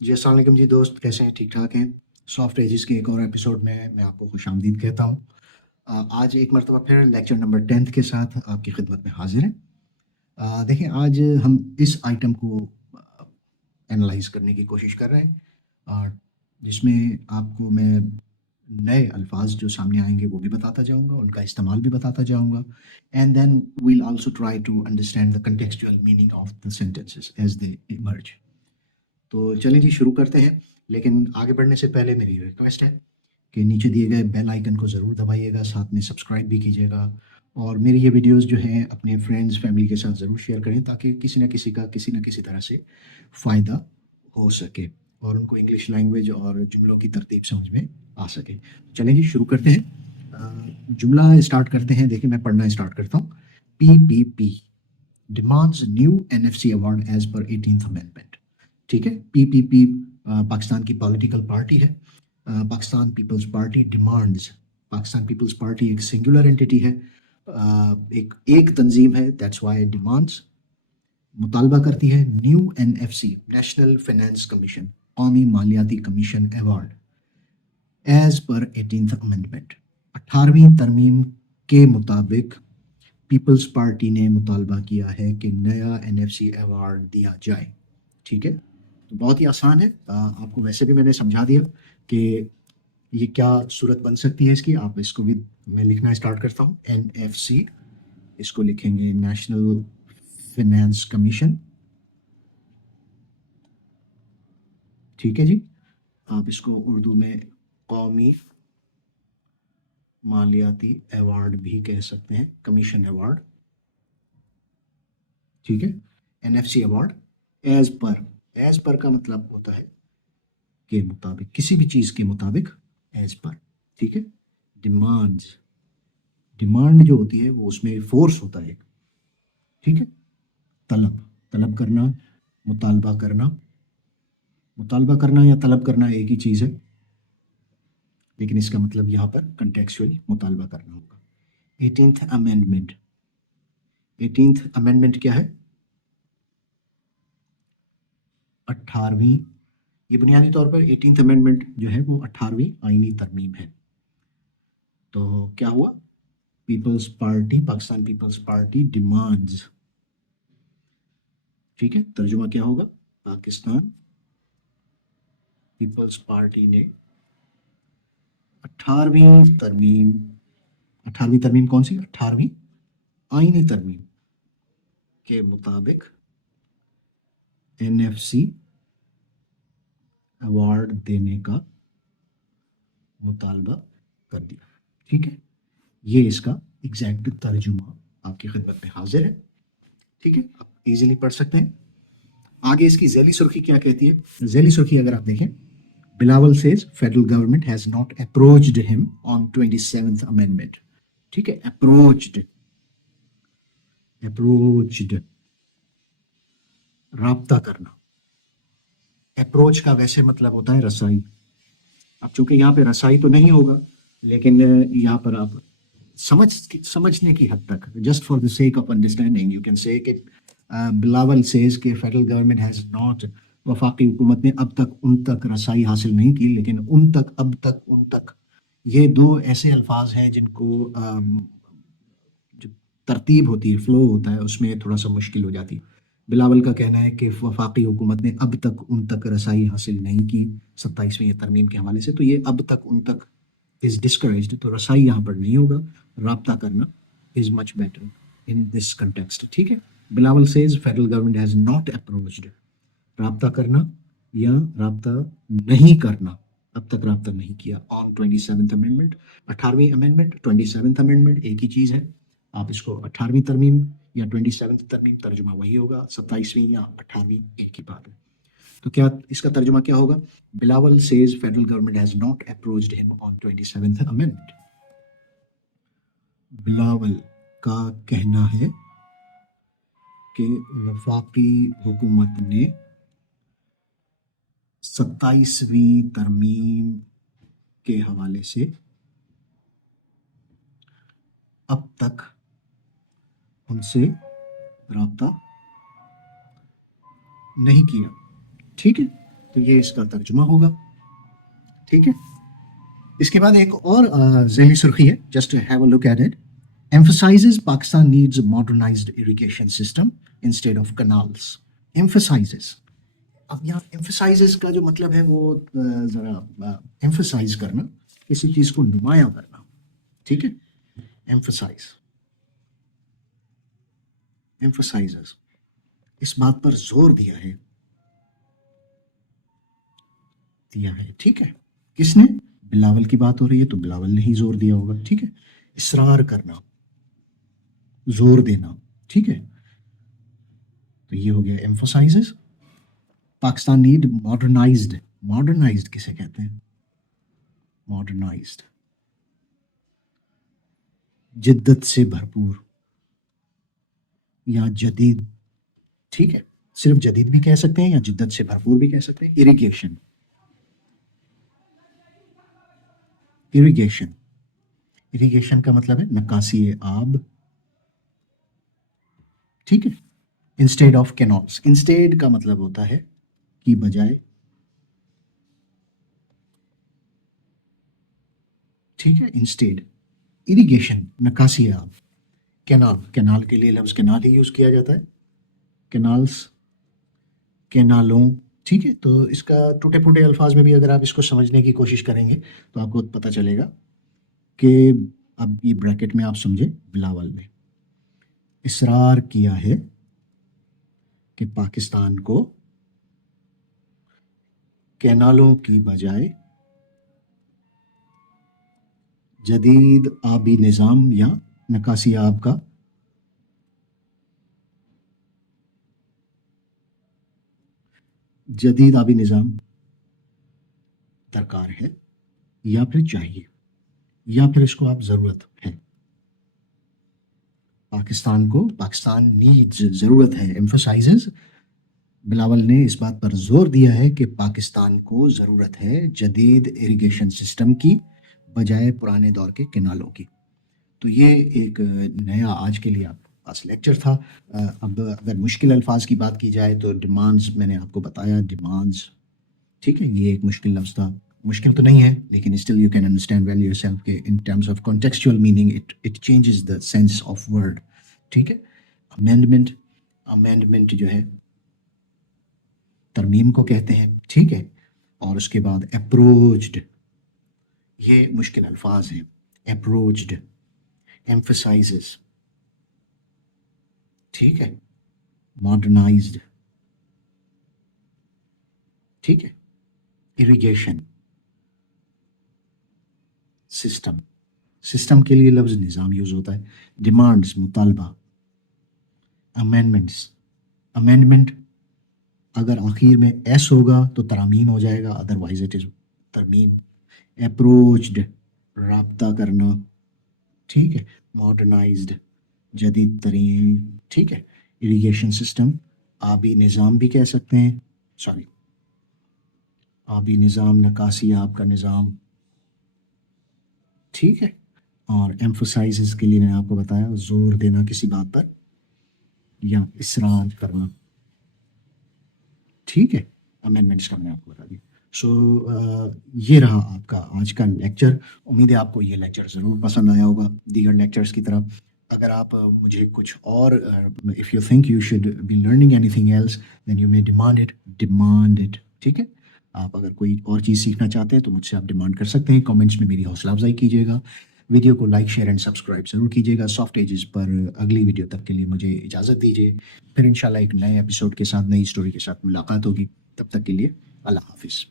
जी, अस्सलाम वालेकुम जी दोस्त, कैसे हैं? ठीक-ठाक हैं? सॉफ्ट एजेस के एक और एपिसोड में मैं आपको खुशामदीद कहता हूँ। आज एक मर्तबा फिर लेक्चर नंबर 10th के साथ आपकी खिदमत में हाज़िर हैं। देखिए आज हम इस आइटम को एनालाइज़ करने की कोशिश कर रहे हैं जिसमें आपको मैं नए अल्फ़ाज़ जो सामने आएँगे वो भी बताता जाऊँगा, उनका इस्तेमाल भी बताता जाऊँगा and then we will also try to understand the contextual meaning of the sentences as they emerge. तो चलें जी शुरू करते हैं, लेकिन आगे बढ़ने से पहले मेरी रिक्वेस्ट है कि नीचे दिए गए बेल आइकन को ज़रूर दबाइएगा, साथ में सब्सक्राइब भी कीजिएगा और मेरी ये वीडियोज़ जो हैं अपने फ्रेंड्स, फैमिली के साथ ज़रूर शेयर करें ताकि किसी न किसी का किसी न किसी तरह से फ़ायदा हो सके और उनको इंग्लिश लैंग्वेज और जुमलों की तरतीब समझ में आ सके। चलें जी शुरू करते हैं। जुमला स्टार्ट करते हैं। देखिए मैं पढ़ना स्टार्ट करता हूँ। PPP demands new NFC award as per 18th amendment. ठीक है, पीपीपी पाकिस्तान की पॉलिटिकल पार्टी है। Pakistan People's Party demands, Pakistan People's Party एक सिंगुलर एंटिटी है, एक तंजीम है, दैट्स वाई डिमांड्स मुतालबा करती है new NFC national finance commission, कौमी मालियाती commission award as per 18th amendment, 18वीं तरमीम के मुताबिक पीपल्स पार्टी ने मुतालबा किया है कि नया एनएफसी अवार्ड दिया जाए। ठीक है, तो बहुत ही आसान है। आपको वैसे भी मैंने समझा दिया कि ये क्या सूरत बन सकती है इसकी। आप इसको भी मैं लिखना स्टार्ट करता हूँ। एनएफसी, इसको लिखेंगे नेशनल फाइनेंस कमीशन। ठीक है जी, आप इसको उर्दू में कौमी मालियाती अवार्ड भी कह सकते हैं, कमीशन अवार्ड। ठीक है, एनएफसी अवार्ड एज पर का मतलब होता है के मुताबिक, किसी भी चीज़ के मुताबिक, एज पर। ठीक है, डिमांड्स, डिमांड जो होती है वो उसमें फोर्स होता है। ठीक है, तलब, तलब करना, मुतालबा करना, मुतालबा करना या तलब करना एक ही चीज़ है, लेकिन इसका मतलब यहाँ पर कंटेक्चुअल मुतालबा करना होगा। 18th अमेंडमेंट, 18th अमेंडमेंट क्या है? 18वीं, ये बुनियादी तौर पर 18th अमेंडमेंट जो है वो 18वीं आईनी तरमीम है। तो क्या हुआ? People's Party, Pakistan People's Party demands, ठीक है, तर्जुमा क्या होगा? पाकिस्तान पीपल्स पार्टी ने 18वीं तरमीम, 18वीं तरमीम कौन सी? 18वीं आईनी तरमीम के मुताबिक एनएफसी अवार्ड देने का मुतालबा कर दिया। ठीक है, ये इसका एग्जैक्ट तर्जुमा आपकी खिदमत में हाजिर है। ठीक है, आप इजीली पढ़ सकते हैं। आगे इसकी ज़ैली सुर्खी क्या कहती है? ज़ैली सुर्खी अगर आप देखें, Bilawal says federal government has not approached him on 27th amendment. ठीक है, अप्रोच्ड, अप्रोच्ड राब्ता करना। अप्रोच का वैसे मतलब होता है रसाई। अब चूंकि यहाँ पे रसाई तो नहीं होगा, लेकिन यहाँ पर आप समझने की हद तक, just for the sake of understanding you can say कि बिलावल सेज के फेडरल गवर्नमेंट हैज नॉट, वफाकी हुकूमत ने अब तक उन तक रसाई हासिल नहीं की, लेकिन उन तक, अब तक, उन तक, ये दो ऐसे अल्फाज हैं जिनको जो तरतीब होती है, फ्लो होता है, उसमें थोड़ा सा मुश्किल हो जाती है। बिलावल का कहना है कि वफाकी हुकूमत ने अब तक उन तक रसाई हासिल नहीं की 27वीं तरमीम के हवाले से, तो ये अब तक उन तक इज डिस्करेज्ड, तो रसाई यहाँ पर नहीं होगा, राब्ता करना is much better in this context. ठीक है, Bilawal says federal government has not approached, राब्ता करना या राब्ता नहीं करना, अब तक राब्ता नहीं किया ऑन 27th अमेंडमेंट। 18वीं अमेंडमेंट, 27th अमेंडमेंट एक ही चीज़ है। आप इसको 18वीं तरमीम या 27th तरमीम, तर्जुमा वही होगा, 27वीं या 18वीं एक ही बात है। तो क्या इसका तर्जुमा क्या होगा? Bilawal says federal government has not approached him on 27th amendment. Bilawal का कहना है कि वफाकी हुकूमत ने 27वीं तरमीम के हवाले से अब तक उनसे राब्ता नहीं किया। ठीक है, तो ये इसका तर्जुमा होगा, ठीक है। इसके बाद एक और ज़ेहनी सुर्खी है, just have a look at it. Emphasizes Pakistan needs a modernized irrigation system instead of canals. Emphasizes. अब यहाँ emphasizes का जो मतलब है वो ज़रा emphasize करना, किसी चीज़ को नुमायां करना, ठीक है। Emphasize. Emphasizes. इस बात पर जोर दिया है, ठीक है। किसने? बिलावल की बात हो रही है तो बिलावल ने ही जोर दिया होगा, ठीक है। इसरार करना, जोर देना, ठीक है। तो ये हो गया emphasises. Pakistan need modernised. Modernised किसे कहते हैं? मॉडर्नाइज्ड, जिद्दत से भरपूर या जदीद, ठीक है। सिर्फ जदीद भी कह सकते हैं या जिद्दत से भरपूर भी कह सकते हैं। इरिगेशन, इरिगेशन, इरिगेशन का मतलब है नकासी आब, ठीक है। इंस्टेड ऑफ कैनॉल्स, इंस्टेड का मतलब होता है की बजाय, ठीक है। इंस्टेड, इरिगेशन, नकासी आब, कैनाल, कैनाल के लिए लफ्ज़ कैनाल ही यूज़ किया जाता है, कैनाल्स, कैनालों, ठीक है। तो इसका टूटे फूटे अल्फाज में भी अगर आप इसको समझने की कोशिश करेंगे तो आपको पता चलेगा कि अब ये ब्रैकेट में आप समझे, बिलावल ने इसरार किया है कि पाकिस्तान को कैनालों की बजाय जदीद आबी निज़ाम या नकासी आब का जदीद आबी निज़ाम दरकार है, या फिर चाहिए, या फिर इसको आप ज़रूरत है। पाकिस्तान को, पाकिस्तान नीड्स, ज़रूरत है। एम्फोसाइजेस, बिलावल ने इस बात पर जोर दिया है कि पाकिस्तान को ज़रूरत है जदीद इरिगेशन सिस्टम की बजाय पुराने दौर के किनालों की। तो ये एक नया आज के लिए आपके पास लेक्चर था। अब अगर मुश्किल अल्फाज की बात की जाए तो डिमांड्स, मैंने आपको बताया डिमांड्स, ठीक है। ये एक मुश्किल लफ्ज़ था, मुश्किल तो नहीं है लेकिन still you can understand well yourself के in terms of contextual meaning it changes the sense of word, ठीक है। अमेंडमेंट, अमेंडमेंट जो है तरमीम को कहते हैं, ठीक है। और उसके बाद अप्रोच्ड, ये मुश्किल अल्फाज हैं। अप्रोच्ड, एम्फसाइजेस, ठीक है। मॉडर्नाइज्ड, ठीक है। इरिगेशन सिस्टम, सिस्टम के लिए लफ्ज़ निज़ाम यूज़ होता है। डिमांड्स, मुतालबा। अमेंडमेंट्स, अमेंडमेंट अगर आखिर में एस होगा तो तरामीम हो जाएगा, अदरवाइज इट इज़ तरमीम। अप्रोच्ड, राब्ता करना, ठीक है। मॉडर्नाइज्ड, जदीद तरीन, ठीक है। इरिगेशन सिस्टम, आबी निज़ाम भी कह सकते हैं, सॉरी, आबी निज़ाम, नकासी आब का निज़ाम, ठीक है। और एम्फोसाइजेस के लिए मैंने आपको बताया जोर देना किसी बात पर या इसरार करना, ठीक है। अमेंडमेंट्स का मैंने आपको बता दिया। सो ये रहा आपका आज का लेक्चर। उम्मीद है आपको ये लेक्चर ज़रूर पसंद आया होगा दीगर लेक्चर्स की तरह। अगर आप मुझे कुछ और, if you think you should be learning anything else then you may demand it, ठीक है। आप अगर कोई और चीज़ सीखना चाहते हैं तो मुझसे आप डिमांड कर सकते हैं। कमेंट्स में मेरी हौसला अफजाई कीजिएगा। वीडियो को लाइक, शेयर एंड सब्सक्राइब ज़रूर कीजिएगा। सॉफ्ट एजेस पर अगली वीडियो तक के लिए मुझे इजाज़त दीजिए। फिर इंशाल्लाह एक नए एपिसोड के साथ, नई स्टोरी के साथ मुलाकात होगी। तब तक के लिए अल्लाह हाफिज़।